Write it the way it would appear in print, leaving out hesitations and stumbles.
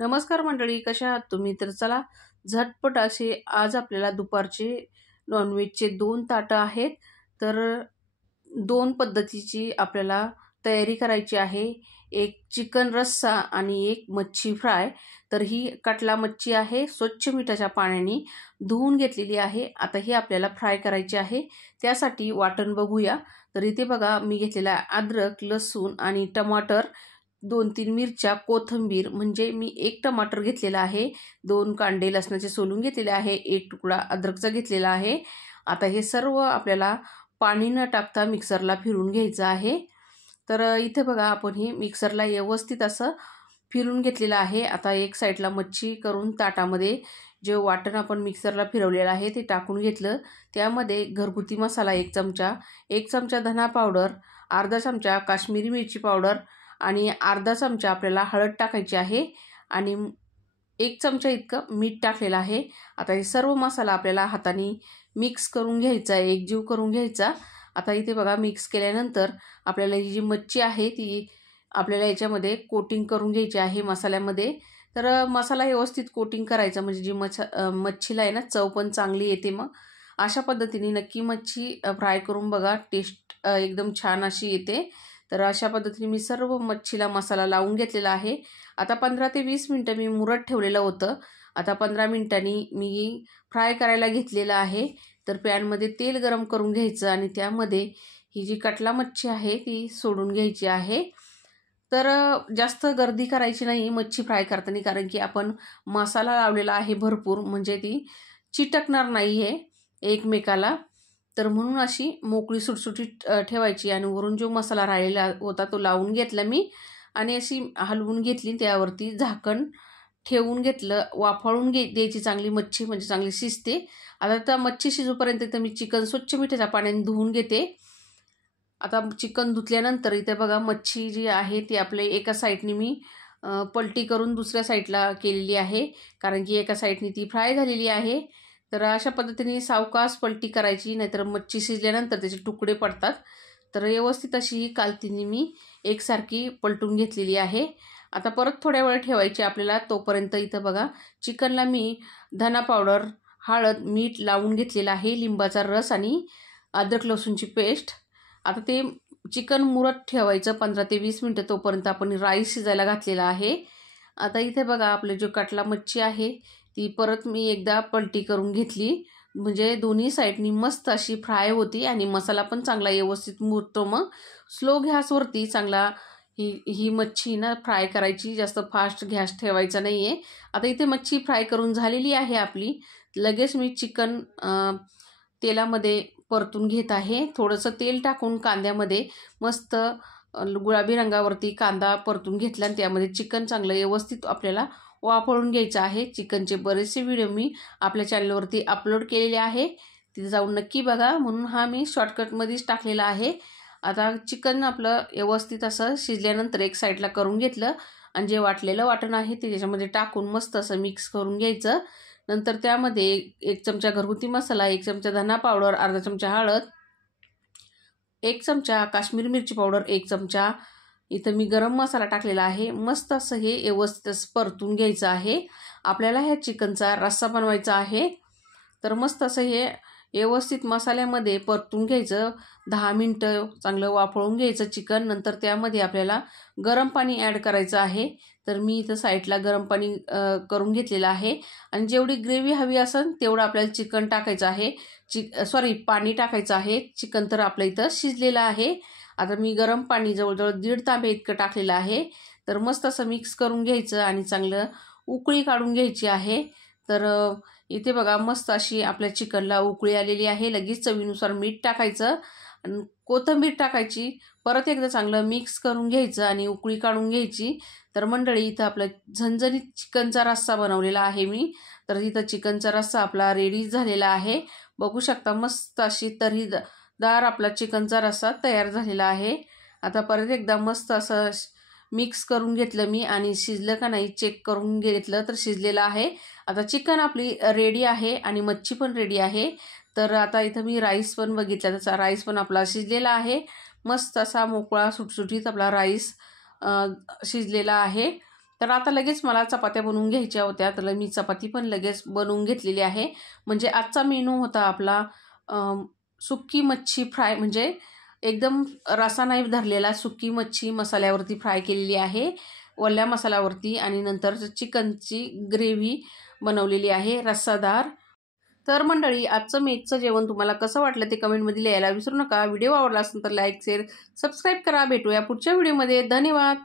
नमस्कार मंडळी, कशा आहात तुम्ही? तर चला झटपट असे आज आपल्याला दुपारचे नॉनव्हेजचे 2 ताटं आहेत. तर 2 पद्धतीची आपल्याला तयारी करायची आहे. एक चिकन रस्सा आणि एक मच्छी फ्राय. तर ही कटला मच्छी आहे, स्वच्छ मिठाच्या पाण्याने धुवून घेतलेली आहे. आता ही आपल्याला फ्राय करायची आहे. त्यासाठी वाटण बघूया. तर इथे बघा मी घेतलेला अद्रक, लसूण आणि टमाटर, 2-3 मिरच्या, कोथिंबीर, म्हणजे मी 1 टमाटर घेतलेला आहे, 2 कांडे लसणाचे सोलून घेतलेले आहे, 1 तुकडा अद्रकचा घेतलेला आहे. आता हे सर्व आपल्याला पाणी न टाकता मिक्सरला फिरून घ्यायचं आहे. तर इथे बघा आपण हे मिक्सरला व्यवस्थित असं फिरून घेतलेलं आहे. आता एक साईडला मच्छी करून ताटामध्ये जे वाटण आपण मिक्सरला फिरवलेलं आहे ते टाकून घेतलं. त्यामध्ये घरगुती मसाला 1 चमचा, 1 चमचा धना पावडर, अर्धा चमचा काश्मीरी मिरची पावडर आणि अर्धा चमचा आपल्याला हळद टाकायची आहे आणि 1 चमचा इतकं मीठ टाकलेलं आहे. आता हे सर्व मसाला आपल्याला हाताने मिक्स करून घ्यायचा आहे, एकजीव करून घ्यायचा. आता इथे बघा मिक्स केल्यानंतर आपल्याला ही जी मच्छी आहे ती आपल्याला याच्यामध्ये कोटिंग करून घ्यायची आहे मसाल्यामध्ये. तर मसाला व्यवस्थित कोटिंग करायचा, म्हणजे जी मच्छीला आहे ना चव पण चांगली येते. मग अशा पद्धतीने नक्की मच्छी फ्राय करून बघा, टेस्ट एकदम छान अशी येते. तर अशा पद्धतीने मी सर्व मच्छीला मसाला लावून घेतलेला आहे. आता 15 ते 20 मिनटं मी मुरत ठेवलेलं होतं. आता 15 मिनिटांनी मी फ्राय करायला घेतलेलं आहे. तर पॅनमध्ये तेल गरम करून घ्यायचं आणि त्यामध्ये ही जी कटला मच्छी आहे ती सोडून घ्यायची आहे. तर जास्त गर्दी करायची नाही मच्छी फ्राय करताना, कारण की आपण मसाला लावलेला आहे भरपूर, म्हणजे ती चिटकणार नाही आहे एकमेकाला. तर म्हणून अशी मोकळी सुटसुटीत ठेवायची आणि वरून जो मसाला राहिलेला होता तो लावून घेतला मी आणि अशी हलवून घेतली. त्यावरती झाकण ठेवून घेतलं. वाफळून द्यायची चांगली मच्छी, म्हणजे चांगली शिजते. आता त्या मच्छी शिजूपर्यंत तर मी चिकन स्वच्छ मिठाच्या पाण्याने धुवून घेते. आता चिकन धुतल्यानंतर इथे बघा मच्छी जी आहे ती आपल्या एका साईडने मी पलटी करून दुसऱ्या साईडला केलेली आहे, कारण की एका साईडने ती फ्राय झालेली आहे. तर अशा पद्धतीने सावकाश पलटी करायची, नाहीतर मच्छी शिजल्यानंतर त्याचे तुकडे पडतात. तर व्यवस्थित अशी ही कालतीने मी एकसारखी पलटून घेतलेली आहे. आता परत थोड्या वेळ ठेवायची आपल्याला. तोपर्यंत इथं बघा चिकनला मी धना पावडर, हळद, मीठ लावून घेतलेलं आहे, लिंबाचा रस आणि अद्रक लसूणची पेस्ट. आता ते चिकन मुरत ठेवायचं 15 ते 20 मिनटं. तोपर्यंत आपण राईस शिजायला घातलेला आहे. आता इथे बघा आपलं जो कटला मच्छी आहे ती परत मी एकदा पलटी करून घेतली, म्हणजे दोन्ही साईडनी मस्त अशी फ्राय होती आणि मसाला पण चांगला व्यवस्थित मुरतो. मग स्लो गॅसवरती चांगला ही मच्छी ना फ्राय करायची, जास्त फास्ट गॅस ठेवायचा नाही आहे. आता इथे मच्छी फ्राय करून झालेली आहे आपली. लगेच मी चिकन तेलामध्ये परतून घेत आहे. थोडंसं तेल टाकून कांद्यामध्ये मस्त गुलाबी रंगावरती कांदा परतून घेतला आणि त्यामध्ये चिकन चांगलं व्यवस्थित आपल्याला वाफळून घ्यायचं आहे. चिकनचे बरेचसे व्हिडिओ मी आपल्या चॅनलवरती अपलोड केलेले आहे, तिथे जाऊन नक्की बघा. म्हणून हा मी शॉर्टकटमध्येच टाकलेला आहे. आता चिकन आपलं व्यवस्थित असं शिजल्यानंतर एक साईडला करून घेतलं आणि जे वाटलेलं वाटण आहे ते त्याच्यामध्ये टाकून मस्त असं मिक्स करून घ्यायचं. नंतर त्यामध्ये 1 चमचा घरगुती मसाला, 1 चमचा धना पावडर, अर्धा चमचा हळद, 1 चमचा काश्मीरी मिरची पावडर, 1 चमचा इथं मी गरम मसाला टाकलेला आहे. मस्त असं हे व्यवस्थित परतून घ्यायचं आहे. आपल्याला ह्या चिकनचा रस्सा बनवायचा आहे. तर मस्त असं हे व्यवस्थित मसाल्यामध्ये परतून घ्यायचं. 10 मिनटं चांगलं वाफळून घ्यायचं चिकन. नंतर त्यामध्ये आपल्याला गरम पाणी ॲड करायचं आहे. तर मी इथं साईडला गरम पाणी करून घेतलेलं आहे आणि जेवढी ग्रेव्ही हवी असेल तेवढं आपल्याला चिकन टाकायचं आहे. पाणी टाकायचं आहे. चिकन तर आपलं इथं शिजलेलं आहे. आता मी गरम पाणी जवळजवळ 1.5 तांबे इतकं टाकलेलं आहे. तर मस्त असं मिक्स करून घ्यायचं आणि चांगलं उकळी काढून घ्यायची आहे. तर इथे बघा मस्त अशी आपल्या चिकनला उकळी आलेली आहे. लगेच चवीनुसार मीठ टाकायचं आणि कोथिंबीर टाकायची. परत एकदा चांगलं मिक्स करून घ्यायचं आणि उकळी काढून घ्यायची. तर मंडळी इथं आपलं झणझणीत चिकनचा रस्सा बनवलेला आहे मी. तर इथं चिकनचा रस्सा आपला रेडी झालेला आहे. बघू शकता मस्त अशी तर्रीदार आपला चिकनचा रस्सा तयार झालेला आहे. आता परत एकदा मस्त असं मिक्स करून घेतलं मी आणि शिजलं का नाही चेक करून घेतलं, तर शिजलेलं आहे. आता चिकन आपली रेडी आहे आणि मच्छी पण रेडी आहे. तर आता इथं मी राईस पण बघितला, त्याचा राईस पण आपला शिजलेला आहे. मस्त असा मोकळा सुटसुटीत आपला राईस शिजलेला आहे. तर आता लगेच मला चपात्या बनवून घ्यायच्या होत्या, तर मी चपाती पण लगेच बनवून घेतलेली आहे. म्हणजे आजचा मेनू होता आपला सुक्की मच्छी फ्राय, म्हणजे एकदम रसा नाही धरलेला सुक्की मच्छी मसाल्यावरती फ्राय केलेली आहे, ओल्या मसाल्यावरती, आणि नंतर चिकनची ग्रेव्ही बनवलेली आहे रस्सादार. तर मंडळी, आजचं मेसचं जेवण तुम्हाला कसं वाटलं ते कमेंटमध्ये लिहायला विसरू नका. व्हिडिओ आवडला असेल तर लाईक, शेअर, सबस्क्राईब करा. भेटूया पुढच्या व्हिडिओमध्ये. धन्यवाद.